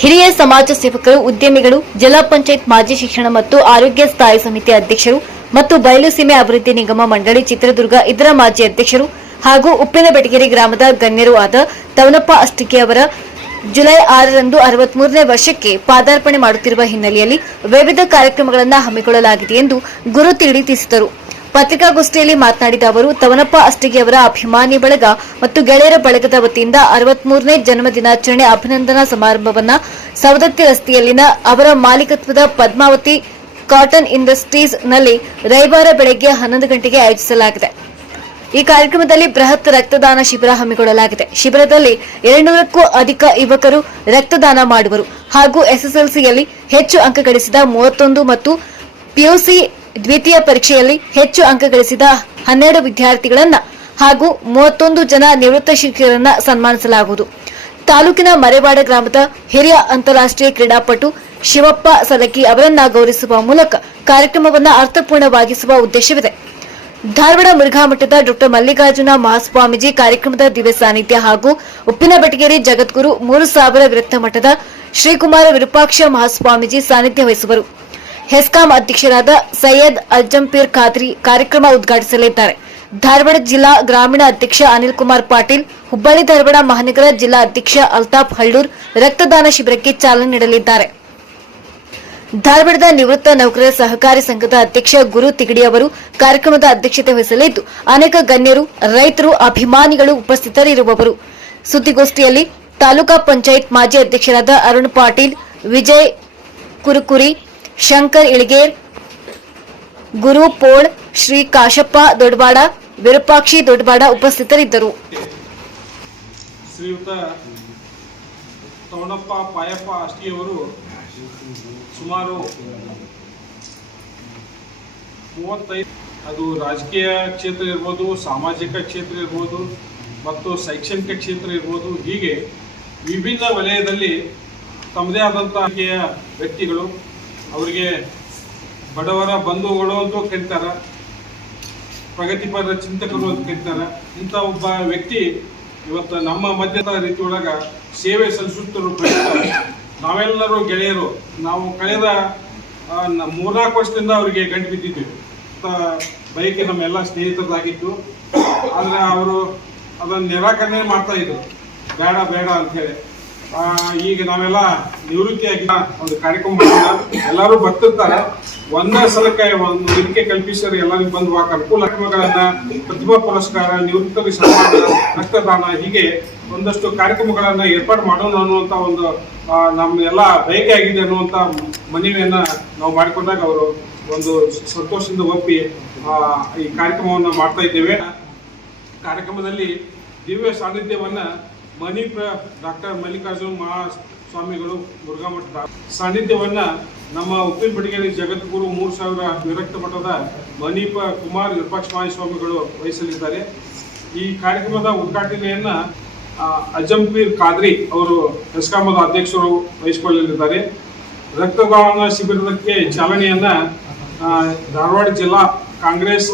ಹಿರಿಯ ಸಮಾಜ ಸೇವಕರು, ಉದ್ಯಮಿಗಳು, ಜಿಲ್ಲಾ ಪಂಚಾಯತ್ ಮಾಜಿ ಶಿಕ್ಷಣ ಮತ್ತು ಆರೋಗ್ಯ ಸ್ಥಾಯಿ ಸಮಿತಿ ಅಧ್ಯಕ್ಷರು ಮತ್ತು ಬಯಲುಸೀಮೆ ಅಭಿವೃದ್ಧಿ ನಿಗಮ ಮಂಡಳಿ ಚಿತ್ರದುರ್ಗ ಇದರ ಮಾಜಿ ಅಧ್ಯಕ್ಷರು ಹಾಗೂ ಉಪ್ಪಿನ ಬೆಟಗೇರಿ ಗ್ರಾಮದ ಗಣ್ಯರು ಆದ ತವನಪ್ಪ ಅಷ್ಟಿಕೆ ಅವರ ಜುಲೈ ಆರರಂದು ಅರವತ್ಮೂರನೇ ವರ್ಷಕ್ಕೆ ಪಾದಾರ್ಪಣೆ ಮಾಡುತ್ತಿರುವ ಹಿನ್ನೆಲೆಯಲ್ಲಿ ವಿವಿಧ ಕಾರ್ಯಕ್ರಮಗಳನ್ನು ಹಮ್ಮಿಕೊಳ್ಳಲಾಗಿದೆ ಎಂದು ಗುರು ತಿಳಿಸಿದರು. ಪತ್ರಿಕಾಗೋಷ್ಠಿಯಲ್ಲಿ ಮಾತನಾಡಿದ ಅವರು, ತವನಪ್ಪ ಅಷ್ಟಿಗೆ ಅವರ ಅಭಿಮಾನಿ ಬಳಗ ಮತ್ತು ಗೆಳೆಯರ ಬಳಗದ ವತಿಯಿಂದ ಅರವತ್ಮೂರನೇ ಜನ್ಮ ದಿನಾಚರಣೆ ಅಭಿನಂದನಾ ಸಮಾರಂಭವನ್ನ ಸವದತ್ತಿ ರಸ್ತೆಯಲ್ಲಿನ ಅವರ ಮಾಲೀಕತ್ವದ ಪದ್ಮಾವತಿ ಕಾಟನ್ ಇಂಡಸ್ಟ್ರೀಸ್ನಲ್ಲಿ ರವಿವಾರ ಬೆಳಗ್ಗೆ ಹನ್ನೊಂದು ಗಂಟೆಗೆ ಆಯೋಜಿಸಲಾಗಿದೆ. ಈ ಕಾರ್ಯಕ್ರಮದಲ್ಲಿ ಬೃಹತ್ ರಕ್ತದಾನ ಶಿಬಿರ ಹಮ್ಮಿಕೊಳ್ಳಲಾಗಿದೆ. ಶಿಬಿರದಲ್ಲಿ ಎರಡುನೂರಕ್ಕೂ ಅಧಿಕ ಯುವಕರು ರಕ್ತದಾನ ಮಾಡುವರು. ಹಾಗೂ ಎಸ್ಎಸ್ಎಲ್ಸಿಯಲ್ಲಿ ಹೆಚ್ಚು ಅಂಕ ಗಳಿಸಿದ ಮೂವತ್ತೊಂದು ಮತ್ತು ಪಿಯುಸಿ ದ್ವಿತೀಯ ಪರೀಕ್ಷೆಯಲ್ಲಿ ಹೆಚ್ಚು ಅಂಕ ಗಳಿಸಿದ ಹನ್ನೆರಡು ವಿದ್ಯಾರ್ಥಿಗಳನ್ನ ಹಾಗೂ ಮೂವತ್ತೊಂದು ಜನ ನಿವೃತ್ತ ಶಿಕ್ಷಕರನ್ನ ಸನ್ಮಾನಿಸಲಾಗುವುದು. ತಾಲೂಕಿನ ಮರೆವಾಡ ಗ್ರಾಮದ ಹಿರಿಯ ಅಂತಾರಾಷ್ಟ್ರೀಯ ಕ್ರೀಡಾಪಟು ಶಿವಪ್ಪ ಸಲಕಿ ಅವರನ್ನ ಗೌರವಿಸುವ ಮೂಲಕ ಕಾರ್ಯಕ್ರಮವನ್ನು ಅರ್ಥಪೂರ್ಣವಾಗಿಸುವ ಉದ್ದೇಶವಿದೆ. ಧಾರವಾಡ ಮುರುಘಾಮಠದ ಡಾ ಮಲ್ಲಿಕಾರ್ಜುನ ಮಹಾಸ್ವಾಮೀಜಿ ಕಾರ್ಯಕ್ರಮದ ದಿವ್ಯ ಸಾನ್ನಿಧ್ಯ ಹಾಗೂ ಉಪ್ಪಿನ ಬೆಟಗೇರಿ ಜಗದ್ಗುರು ಮೂರು ಸಾವಿರ ವಿರಕ್ತ ಮಠದ ಶ್ರೀಕುಮಾರ ವಿರೂಪಾಕ್ಷ ಮಹಾಸ್ವಾಮೀಜಿ ಸಾನ್ನಿಧ್ಯ ವಹಿಸುವರು. ಹೆಸ್ಕಾಂ ಅಧ್ಯಕ್ಷರಾದ ಸೈಯದ್ ಅಜ್ಜಂಪೀರ್ ಖಾತ್ರಿ ಕಾರ್ಯಕ್ರಮ ಉದ್ಘಾಟಿಸಲಿದ್ದಾರೆ. ಧಾರವಾಡ ಜಿಲ್ಲಾ ಗ್ರಾಮೀಣ ಅಧ್ಯಕ್ಷ ಅನಿಲ್ ಕುಮಾರ್ ಪಾಟೀಲ್, ಹುಬ್ಬಳ್ಳಿ ಧಾರವಾಡ ಮಹಾನಗರ ಜಿಲ್ಲಾ ಅಧ್ಯಕ್ಷ ಅಲ್ತಾಫ್ ಹಳ್ಳೂರ್ ರಕ್ತದಾನ ಶಿಬಿರಕ್ಕೆ ಚಾಲನೆ ನೀಡಲಿದ್ದಾರೆ. ಧಾರವಾಡದ ನಿವೃತ್ತ ನೌಕರರ ಸಹಕಾರಿ ಸಂಘದ ಅಧ್ಯಕ್ಷ ಗುರು ತಿಗಡಿ ಅವರು ಕಾರ್ಯಕ್ರಮದ ಅಧ್ಯಕ್ಷತೆ ವಹಿಸಲಿದ್ದು, ಅನೇಕ ಗಣ್ಯರು, ರೈತರು, ಅಭಿಮಾನಿಗಳು ಉಪಸ್ಥಿತರಿರುವವರು. ಸುದ್ದಿಗೋಷ್ಠಿಯಲ್ಲಿ ತಾಲೂಕಾ ಪಂಚಾಯತ್ ಮಾಜಿ ಅಧ್ಯಕ್ಷರಾದ ಅರುಣ್ ಪಾಟೀಲ್, ವಿಜಯ್ ಕುರುಕುರಿ ಶಂಕರ್ ಇಳಗೇರ್ ಗುರು ಪೋಳ್, ಶ್ರೀ ಕಾಶಪ್ಪ ದೊಡ್ಡಬಾಡ ವಿರೂಪಾಕ್ಷಿ ದೊಡ್ಡಬಾಡ ಉಪಸ್ಥಿತರಿದ್ದರು. ಶ್ರೀಯುತ ತವಣಪ್ಪ ಪಾಯಪ್ಪ ಅಷ್ಟಿಯವರು ಸುಮಾರು ಮೂವತ್ತೈದು ಅದು ರಾಜಕೀಯ ಕ್ಷೇತ್ರ ಇರ್ಬೋದು, ಸಾಮಾಜಿಕ ಕ್ಷೇತ್ರ ಇರ್ಬೋದು, ಮತ್ತು ಶೈಕ್ಷಣಿಕ ಕ್ಷೇತ್ರ ಇರ್ಬೋದು, ಹೀಗೆ ವಿಭಿನ್ನ ವಲಯದಲ್ಲಿ ತಮ್ಮದೇ ಆದಂತಹ ವ್ಯಕ್ತಿಗಳು. ಅವರಿಗೆ ಬಡವರ ಬಂಧುಗಳು ಅಂತೂ ಕರೀತಾರೆ ಪ್ರಗತಿಪರ ಚಿಂತಕರು ಅಂತ ಕರೀತಾರೆ ಇಂಥ ಒಬ್ಬ ವ್ಯಕ್ತಿ ಇವತ್ತು ನಮ್ಮ ಮಧ್ಯದ ರೀತಿ ಒಳಗೆ ಸೇವೆ ಸಲ್ಲಿಸುತ್ತಿರೋ ನಾವೆಲ್ಲರೂ ಗೆಳೆಯರು. ನಾವು ಕಳೆದ ಮೂರ್ನಾಲ್ಕು ವರ್ಷದಿಂದ ಅವರಿಗೆ ಗಂಟು ಬಿದ್ದಿದ್ವಿ ಅಂತ ಬೈಕ್ ನಮ್ಮೆಲ್ಲ ಸ್ನೇಹಿತರದಾಗಿತ್ತು. ಆದರೆ ಅವರು ಅದನ್ನು ನಿರಾಕರಣೆ ಮಾಡ್ತಾ ಇದ್ರು. ಬೇಡ ಬೇಡ ಅಂತೇಳಿ ಆ, ಈಗ ನಾವೆಲ್ಲ ನಿವೃತ್ತಿಯಾಗಿ ಒಂದು ಕಾರ್ಯಕ್ರಮ ಎಲ್ಲರೂ ಬರ್ತಿರ್ತಾರೆ. ಒಂದೇ ಸಲಕ್ಕೆ ಒಂದು ವೇದಿಕೆ ಕಲ್ಪಿಸಿದ್ರೆ ಎಲ್ಲರಿಗೂ ಬಂದು ಆ ಅನುಕೂಲ ಕಾರ್ಯಕ್ರಮಗಳನ್ನ ಪ್ರತಿಭಾ ಪುರಸ್ಕಾರ, ನಿವೃತ್ತರಿಗೆ ಸನ್ಮಾನ, ರಕ್ತದಾನ, ಹೀಗೆ ಒಂದಷ್ಟು ಕಾರ್ಯಕ್ರಮಗಳನ್ನ ಏರ್ಪಾಡು ಮಾಡೋಣ ಅನ್ನುವಂತ ಒಂದು ನಮ್ ನಮ್ಮ ಎಲ್ಲ ಬಯಕೆ ಆಗಿದೆ ಅನ್ನುವಂತ ಮನವಿಯನ್ನ ನಾವು ಮಾಡಿಕೊಂಡಾಗ ಅವರು ಒಂದು ಸಂತೋಷದಿಂದ ಒಪ್ಪಿ ಈ ಕಾರ್ಯಕ್ರಮವನ್ನ ಮಾಡ್ತಾ ಇದ್ದೇವೆ. ಕಾರ್ಯಕ್ರಮದಲ್ಲಿ ದಿವ್ಯ ಸಾನ್ನಿಧ್ಯವನ್ನ ಮಣಿಪ ಡಾಕ್ಟರ್ ಮಲ್ಲಿಕಾರ್ಜುನ ಮಹಾಸ್ವಾಮಿಗಳು ಮುರುಘಾಮಠದ ಸಾನ್ನಿಧ್ಯವನ್ನ ನಮ್ಮ ಉಪ್ಪಿನ ಬಡಿಗೆರೆ ಜಗದ್ಗುರು ಮೂರು ಸಾವಿರ ವಿರಕ್ತ ಮಠದ ಮಣಿಪ ಕುಮಾರ್ ವಿರೂಪಾಕ್ಷ ಸ್ವಾಮಿಗಳು ವಹಿಸಲಿದ್ದಾರೆ. ಈ ಕಾರ್ಯಕ್ರಮದ ಉದ್ಘಾಟನೆಯನ್ನ ಅಜಂಪೀರ್ ಖಾದ್ರಿ ಅವರು ಹೆಸ್ಕಾಮದ ಅಧ್ಯಕ್ಷರು ವಹಿಸಿಕೊಳ್ಳಲಿದ್ದಾರೆ. ರಕ್ತದಾನ ಶಿಬಿರಕ್ಕೆ ಚಾಲನೆಯನ್ನ ಧಾರವಾಡ ಜಿಲ್ಲಾ ಕಾಂಗ್ರೆಸ್